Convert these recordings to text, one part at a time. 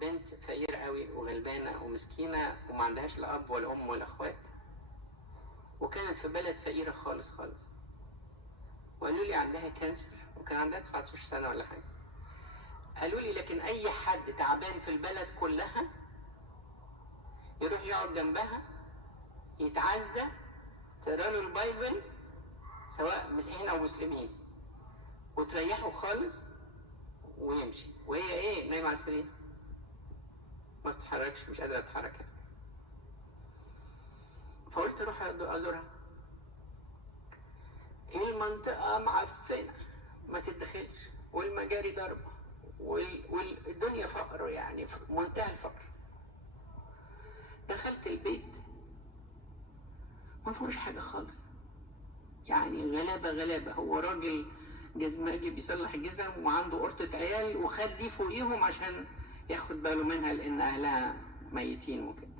بنت فقيرة قوي وغلبانة ومسكينة وما عندهاش لا أب ولا أم ولا أخوات، وكانت في بلد فقيرة خالص خالص، وقالوا لي عندها كانسر، وكان عندها 19 سنة ولا حاجة. قالوا لي لكن أي حد تعبان في البلد كلها يروح يقعد جنبها يتعزى، تقرأ له البايبل سواء مسيحيين أو مسلمين، وتريحه خالص ويمشي، وهي إيه نايمة على السرير ما بتتحركش، مش قادرة تتحرك. فقلت اروح ازورها. المنطقة معفنة ما تتدخلش، والمجاري ضربة، والدنيا فقر، يعني في منتهى الفقر. دخلت البيت ما فيهوش حاجة خالص، يعني غلابة غلابة. هو راجل جزماجي بيصلح الجزم وعنده قرطة عيال وخد دي فوقيهم عشان ياخد باله منها لان اهلها ميتين وكده.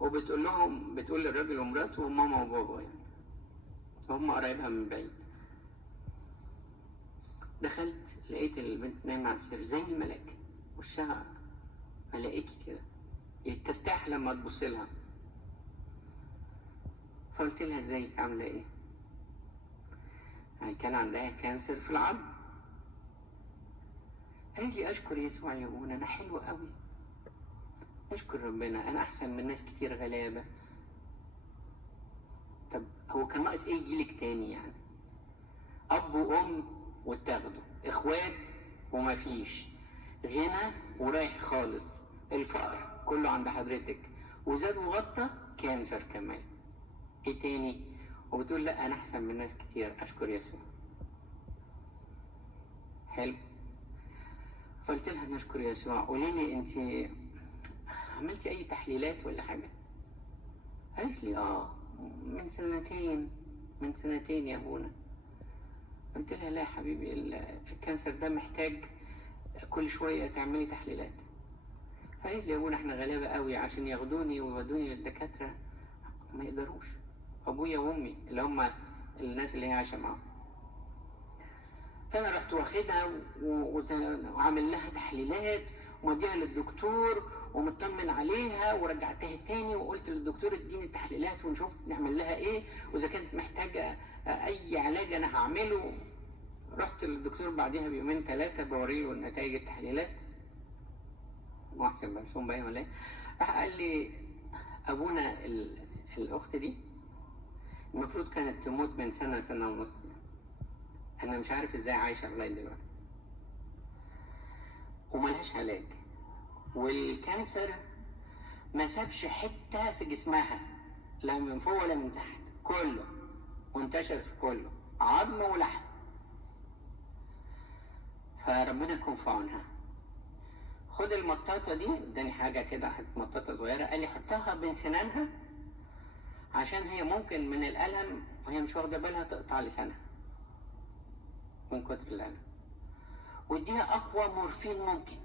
وبتقول لهم، بتقول للراجل ومراته وماما وبابا، يعني هم قرايبها من بعيد. دخلت لقيت البنت نايمة على السرير زي الملاك، وشها ملائكي كده، ترتاح لما تبص لها. فقلت لها ازيك عاملة ايه؟ يعني كان عندها كانسر في العظم. قالت لي اشكر يسوع يا ابونا انا حلوة قوي، اشكر ربنا انا احسن من ناس كتير غلابة. طب هو كان ناقص ايه يجيلك تاني؟ يعني اب وام واتاخدوا، اخوات وما فيش، غنى ورايح خالص، الفقر كله عند حضرتك، وزاد وغطى كانسر كمان، ايه تاني؟ وبتقول لا انا احسن من ناس كتير اشكر يسوع. حلو. فقلت لها نشكر يسوع. قولي لي انت عملتي اي تحليلات ولا حاجه؟ قالت لي من سنتين يا ابونا. قلت لها لا يا حبيبي، الكانسر ده محتاج كل شويه تعملي تحليلات. فقالت لي يا ابونا احنا غلابه قوي عشان ياخدوني ويودوني للدكاتره، ما يقدروش، ابويا وامي اللي هم الناس اللي هي عايشه معاهم. فانا رحت واخدها وعامل لها تحليلات وموديها للدكتور ومطمن عليها، ورجعتها تاني وقلت للدكتور اديني التحليلات ونشوف نعمل لها ايه، واذا كانت محتاجه اي علاج انا هعمله. رحت للدكتور بعدها بيومين 3 بوريله نتائج التحليلات، محسن مرسوم باين ولا ايه. راح قال لي ابونا الاخت دي المفروض كانت تموت من سنة ونص، انا مش عارف ازاي عايشة لغاية دلوقتي، وملهاش علاج، والكانسر ما سابش حتة في جسمها لا من فوق ولا من تحت، كله منتشر في كله، عظم ولحم. فربنا يكون في عونها. خد المطاطة دي، اداني حاجة كده مطاطة صغيرة، قال لي حطها بين سنانها عشان هي ممكن من الألم وهي مش واخدة بالها تقطع لسانها من كتر الألم، واديها أقوى مورفين ممكن،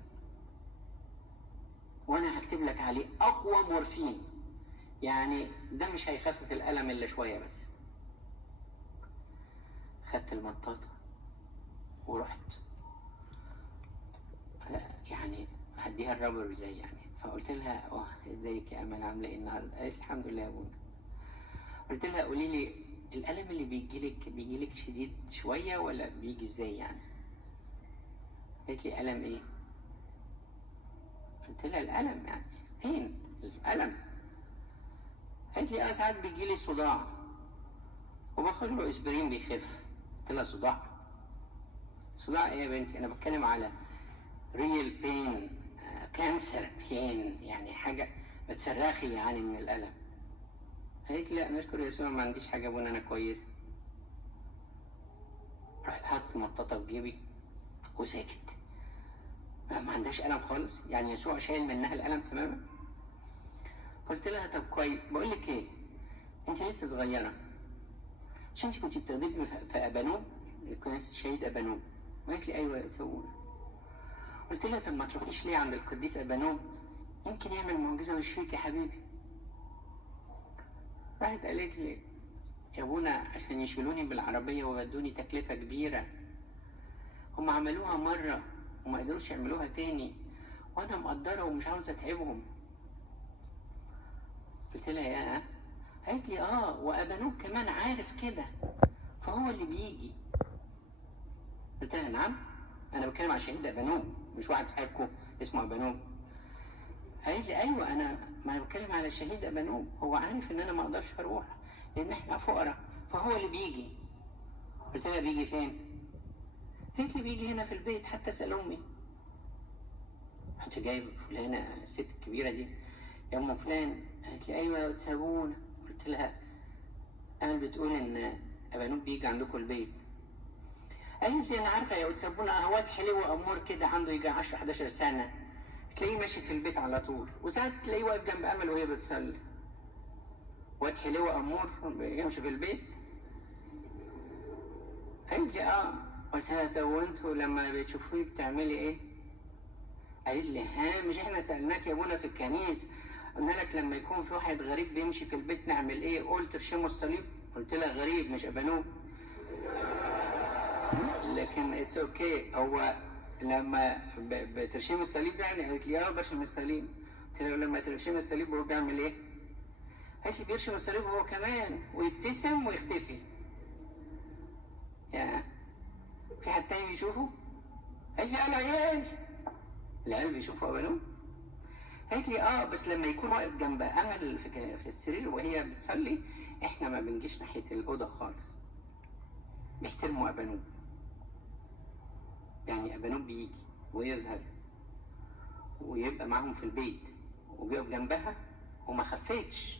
وأنا هكتب لك عليه أقوى مورفين، يعني ده مش هيخفف الألم إلا شوية بس. خدت المطاطة ورحت يعني هديها الرابر زي يعني. فقلت لها ازيك يا امل عامله ايه النهارده؟ قالت الحمد لله يا ابونا. قلت لها قولي لي الالم اللي بيجيلك شديد شويه ولا بيجي ازاي يعني؟ قالت لي الم ايه؟ قلت لها الالم يعني فين الالم؟ قالت لي ساعات بيجيلي صداع وباخد له اسبرين بيخف. قلت لها صداع ايه يا بنتي؟ انا بتكلم على ريال بين، كانسر بين، يعني حاجة بتصرخي يعني من الألم. قالت لا نشكر يسوع ما عنديش حاجة ابونا انا كويسة. رحت حاطط المطاطة في جيبي وساكت، ما عندهاش ألم خالص، يعني يسوع شايل منها الألم تماما. قلت لها طب كويس، بقول لك ايه، انت لسه صغيرة، مش انت كنت بتخدمي في أبانوب، كنت شهيد أبانوب؟ قالت لي ايوه يا سوونا. قلت لها طب ما تروحيش ليه عند القديس أبانوب، يمكن يعمل معجزة ويشفيك يا حبيبي. راحت قالت لي يا ابونا عشان يشيلوني بالعربية وودوني تكلفة كبيرة، هم عملوها مرة وما قدروش يعملوها تاني، وانا مقدرة ومش عاوزة اتعبهم. قلت لها يا، قالت لي وابانوب كمان عارف كده فهو اللي بيجي. قلت لها نعم، انا بتكلم على شهيد ابانوب مش واحد صاحبكم اسمه ابانوب. قالت لي ايوه، انا ما بتكلم على شهيد ابانوب، هو عارف ان انا ما اقدرش اروح لان احنا فقراء فهو اللي بيجي. قلت لها بيجي فين؟ قالت لي بيجي هنا في البيت، حتى اسال امي. رحت جايب فلانه الست الكبيره دي، يا ام فلان. قالت لي ايوه تسابونا. قلت لها امل بتقول ان ابانوب بيجي عندكم البيت. قالت لي انا عارفه يا تسابونا، واد حلو امور كده عنده يجي 10 11 سنه، تلاقيه ماشي في البيت على طول، وساعات تلاقيه واقف جنب امل وهي بتصلي. واد حلو امور يمشي في البيت؟ قالت لي قلت لها طب وانتوا لما بتشوفوني بتعملي ايه؟ قالت لي مش احنا سالناك يا ابونا في الكنيسه، قلنا لك لما يكون في واحد غريب بيمشي في البيت نعمل ايه؟ قلت ترشموا الصليب. قلت لها غريب مش ابانوب. لكن اتس اوكي، هو لما بترشم الصليب يعني؟ قالت لي برشم الصليب. قلت لها لما ترشم الصليب هو بيعمل ايه؟ قالت لي بيرشم الصليب هو كمان ويبتسم ويختفي. يا في حد تاني بيشوفه؟ قالت لي العيال بيشوفوا ابانوب؟ قالت لي بس لما يكون واقف جنب امل في السرير وهي بتصلي احنا ما بنجيش ناحيه الاوضه خالص، بيحترموا ابانوب. يعني ابانوب بيجي ويظهر ويبقى معهم في البيت وبيقف جنبها، وما خفتش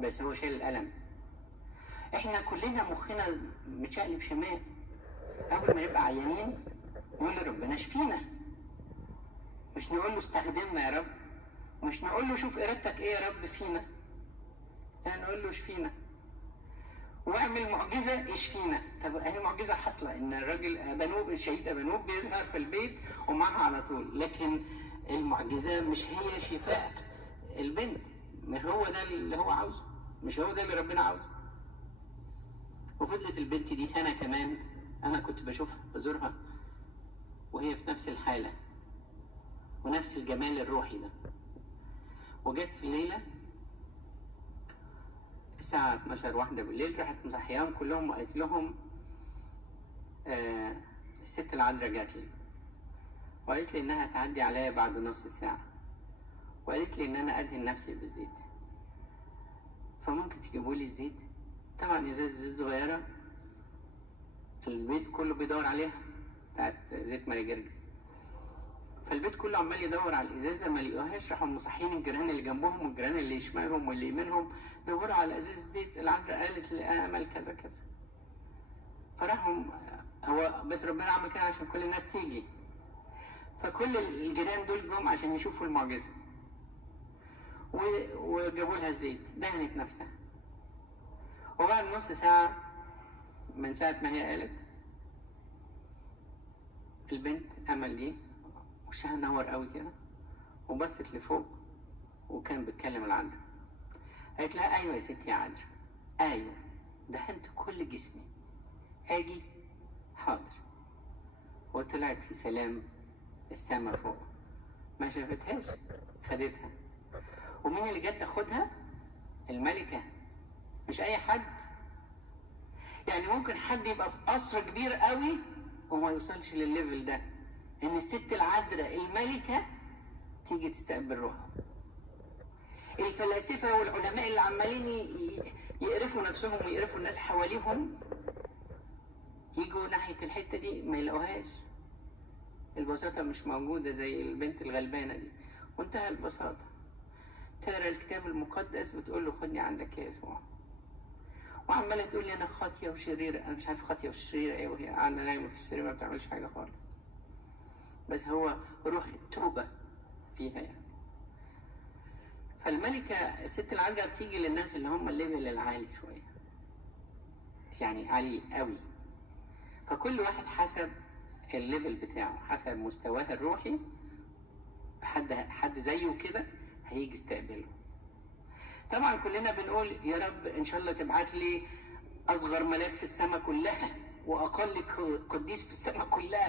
بس هو شايل القلم. احنا كلنا مخنا متشقلب شمال، اول ما نبقى عيانين نقول لربنا اشفينا، مش نقول له استخدمنا يا رب، مش نقول له شوف ارادتك ايه يا رب فينا، لا نقول له اشفينا واعمل معجزه اشفينا. طب اهي معجزه حاصله ان الراجل ابانوب الشهيد ابانوب بيظهر في البيت ومعها على طول، لكن المعجزه مش هي شفاء البنت، مش هو ده اللي هو عاوزه، مش هو ده اللي ربنا عاوزه. وفضلت البنت دي سنه كمان، انا كنت بشوفها بزورها وهي في نفس الحاله ونفس الجمال الروحي ده. وجت في الليله الساعة 12 واحدة بالليل، راحت مصحياهم كلهم وقالت لهم الست العذراء جات لي وقالت لي انها تعدي عليا بعد نص ساعة، وقالت لي ان انا ادهن نفسي بالزيت، فممكن تجيبوا لي الزيت؟ طبعا ازازة زيت صغيرة البيت كله بيدور عليها، بتاعت زيت ماري جرجس. فالبيت كله عمال يدور على الازازه ما لقوهاش، راحوا مصحين الجيران اللي جنبهم والجيران اللي شمالهم واللي يمينهم دوروا على ازازه زيت العذراء قالت لامل كذا كذا. فراحوا هو بس ربنا عمل كده عشان كل الناس تيجي، فكل الجيران دول جم عشان يشوفوا المعجزه وجابوا لها الزيت، دهنت نفسها. وبعد نص ساعه من ساعه ما هي قالت، البنت امل دي وشها نور قوي كده وبصت لفوق وكان بيتكلم العذراء. قالت لها ايوه يا ستي يا عذراء، ايوه دهنت كل جسمي، اجي؟ حاضر. وطلعت في سلام السما فوق، ما شافتهاش خدتها. ومين اللي جت تاخدها؟ الملكه، مش اي حد. يعني ممكن حد يبقى في قصر كبير قوي وما يوصلش للليفل ده، ان الست العذراء الملكة تيجي تستقبل روحها. الفلاسفة والعلماء اللي عمالين يقرفوا نفسهم ويقرفوا الناس حواليهم يجوا ناحية الحتة دي ما يلاقوهاش. البساطة مش موجودة زي البنت الغلبانة دي، وانتهى البساطة. تقرا الكتاب المقدس بتقول له خدني عندك يا يسوع، وعمالة تقول لي انا خاطية وشريرة. انا مش عارف خاطية وشريرة ايه وهي قاعدة نايمة في السرير ما بتعملش حاجة خالص، بس هو روح التوبة فيها يعني. فالملكة الست العذراء بتيجي للناس اللي هم الليفل العالي شوية، يعني عالي قوي. فكل واحد حسب الليفل بتاعه، حسب مستواه الروحي، حد زيه كده هيجي يستقبله. طبعا كلنا بنقول يا رب ان شاء الله تبعت لي اصغر ملاك في السماء كلها واقل قديس في السماء كلها